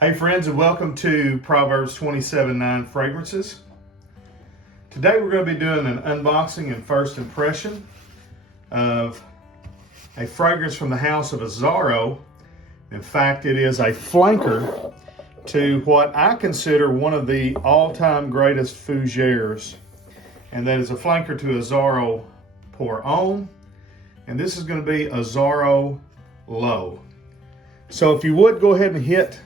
Hey friends, and welcome to Proverbs 27:9 Fragrances. Today we're going to be doing an unboxing and first impression of a fragrance from the house of Azzaro. In fact, it is a flanker to what I consider one of the all-time greatest fougères, and that is a flanker to Azzaro Pour Homme, and this is going to be Azzaro L'Eau. So if you would go ahead and hit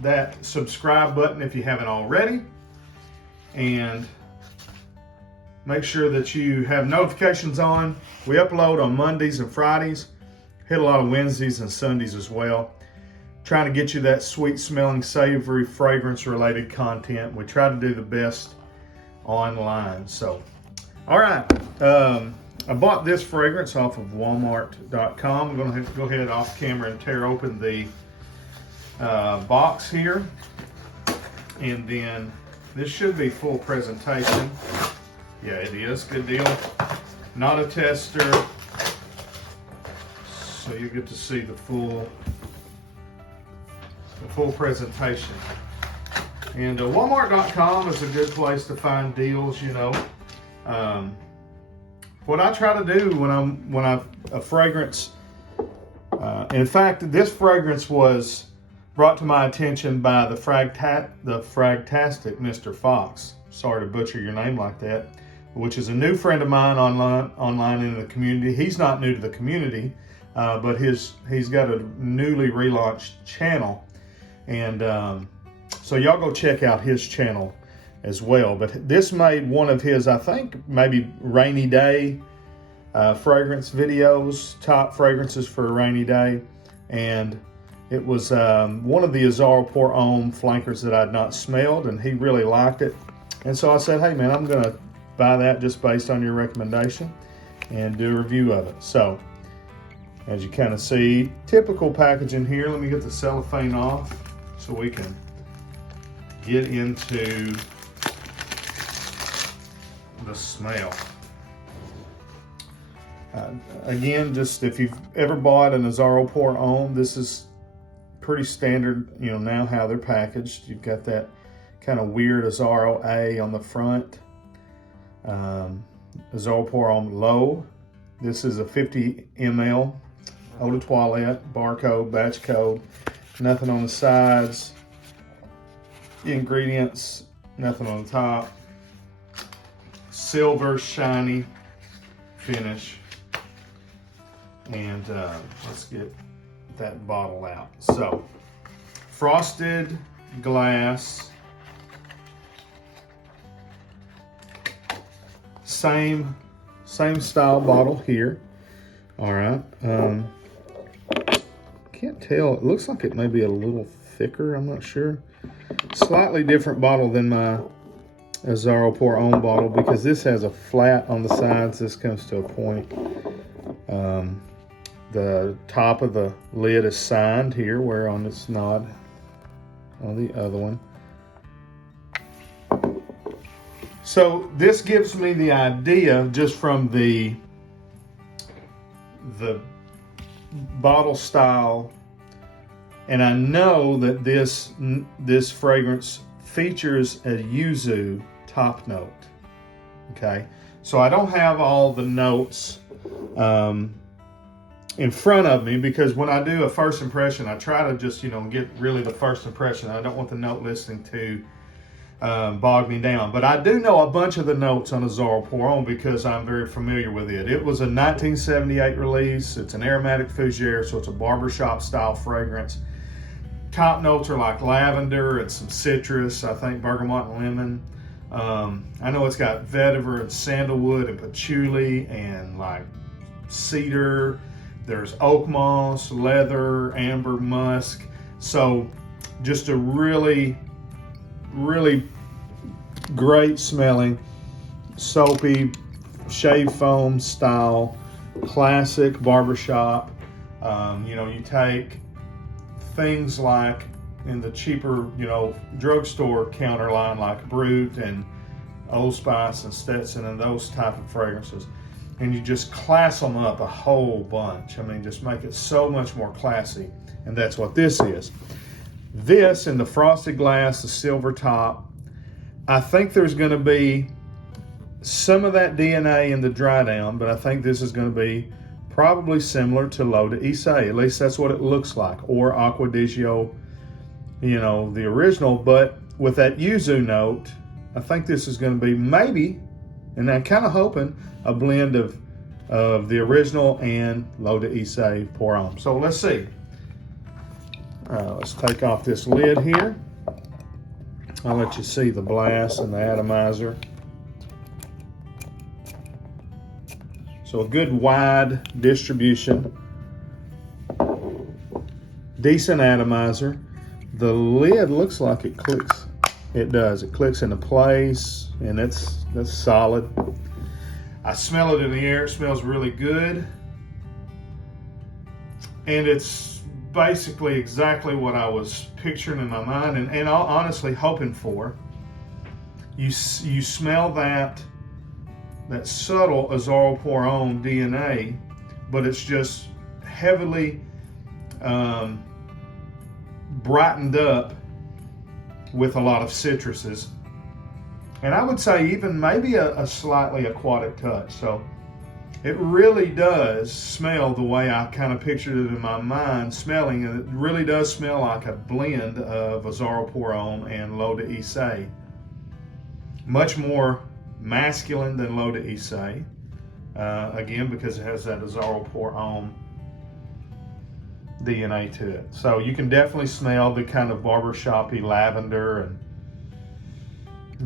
that subscribe button if you haven't already, and make sure that you have notifications on. We upload on Mondays and Fridays, hit a lot of Wednesdays and Sundays as well, trying to get you that sweet smelling, savory, fragrance related content. We try to do the best online. So all right, I bought this fragrance off of Walmart.com. I'm going to go ahead off camera and tear open the box here, and then this should be full presentation. Yeah, it is. Good deal. Not a tester, so you get to see the full presentation. And Walmart.com is a good place to find deals. You know, what I try to do when a fragrance. In fact, this fragrance was brought to my attention by the FragtaticMrFox. Sorry to butcher your name like that, which is a new friend of mine online in the community. He's not new to the community, but he's got a newly relaunched channel, and so y'all go check out his channel as well. But this made one of his, I think, maybe rainy day fragrance videos, top fragrances for a rainy day, and it was one of the Azzaro Pour Homme flankers that I'd not smelled, and he really liked it. And so I said, hey man, I'm gonna buy that just based on your recommendation and do a review of it. So as you kind of see, typical packaging here. Let me get the cellophane off so we can get into the smell. Again, just if you've ever bought an Azzaro Pour Homme, this is pretty standard, you know, now how they're packaged. You've got that kind of weird Azzaro A on the front. Azzaro Pour Homme L'Eau. This is a 50 ml eau de toilette, barcode, batch code, nothing on the sides. The ingredients, nothing on the top. Silver, shiny finish. And let's get that bottle out. So, frosted glass, same style bottle here. All right, can't tell. It looks like it may be a little thicker. I'm not sure. Slightly different bottle than my Azzaro Pour Homme bottle, because this has a flat on the sides. This comes to a point. The top of the lid is signed here, where on it's not on the other one. So this gives me the idea, just from the bottle style, and I know that this fragrance features a yuzu top note. Okay, so I don't have all the notes in front of me, because when I do a first impression, I try to just, you know, get really the first impression. I don't want the note listing to bog me down. But I do know a bunch of the notes on Azzaro Pour Homme because I'm very familiar with it. It was a 1978 release. It's an aromatic fougère, so it's a barbershop style fragrance. Top notes are like lavender and some citrus, I think bergamot and lemon. I know it's got vetiver and sandalwood and patchouli and like cedar. There's oak moss, leather, amber, musk. So just a really, really great smelling, soapy, shave foam style, classic barbershop. You know, you take things like in the cheaper, you know, drugstore counter line like Brut and Old Spice and Stetson and those type of fragrances, and you just class them up a whole bunch. I mean, just make it so much more classy, and that's what this is. This in the frosted glass, the silver top, I think there's going to be some of that DNA in the dry down, but I think this is going to be probably similar to L'Eau d'Issey. At least that's what it looks like, or Acqua di Gio, you know, the original. But with that yuzu note, I think this is going to be maybe, and I'm kind of hoping, a blend of the original and L'Eau d'Issey Pour Homme. So let's see. Let's take off this lid here. I'll let you see the blast and the atomizer. So a good wide distribution. Decent atomizer. The lid looks like it clicks. It does. It clicks into place, and that's solid. I smell it in the air. It smells really good. And it's basically exactly what I was picturing in my mind and honestly hoping for. You smell that subtle Azzaro Pour Homme DNA, but it's just heavily brightened up with a lot of citruses. And I would say even maybe a slightly aquatic touch. So it really does smell the way I kind of pictured it in my mind smelling, and it really does smell like a blend of Azzaro Pour Homme and L'Eau d'Issey. Much more masculine than L'Eau d'Issey, again, because it has that Azzaro Pour Homme DNA to it. So you can definitely smell the kind of barbershop-y lavender and,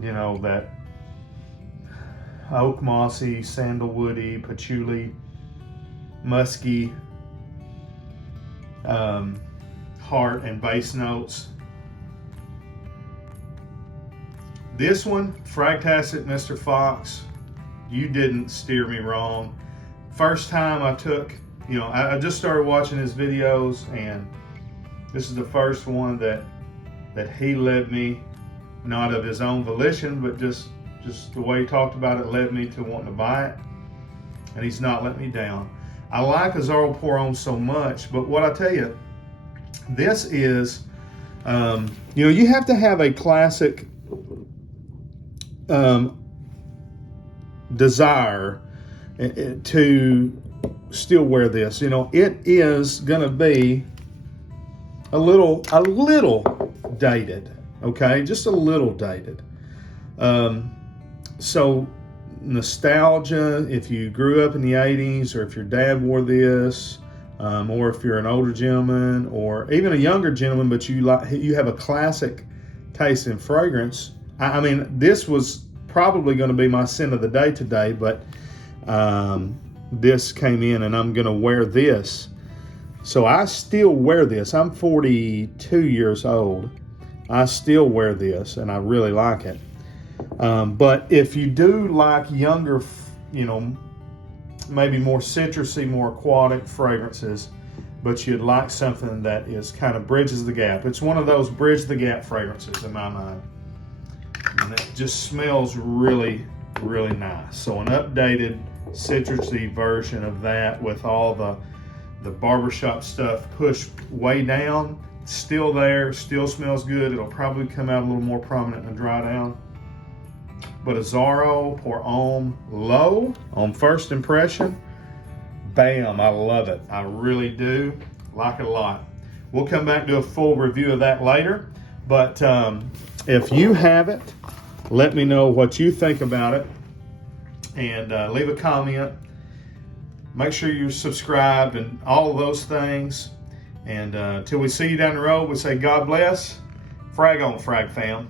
you know, that oak mossy, sandalwoody, patchouli, musky, heart and base notes. This one, FragtaticMrFox, you didn't steer me wrong. First time I took, you know, I just started watching his videos, and this is the first one that he led me, not of his own volition, but just the way he talked about it led me to wanting to buy it, and he's not let me down. I like Azzaro Pour Homme so much, but what I tell you, this is, you know, you have to have a classic desire to still wear this. You know, it is gonna be a little dated, okay, just a little dated. So nostalgia, if you grew up in the 80s, or if your dad wore this, or if you're an older gentleman or even a younger gentleman, but you have a classic taste in fragrance. I mean, this was probably going to be my scent of the day today, but this came in, and I'm going to wear this. So I still wear this. I'm 42 years old. I still wear this, and I really like it. But if you do like younger, you know, maybe more citrusy, more aquatic fragrances, but you'd like something that is kind of bridges the gap. It's one of those bridge the gap fragrances in my mind. And it just smells really, really nice. So an updated citrusy version of that with all the barbershop stuff pushed way down, still there, still smells good. It'll probably come out a little more prominent in the dry down. But Azzaro Pour Homme L'Eau on first impression, bam, I love it. I really do like it a lot. We'll come back and do a full review of that later. But if you have it, let me know what you think about it, and leave a comment. Make sure you're subscribed and all of those things. And until we see you down the road, we say God bless. Frag on, Frag fam.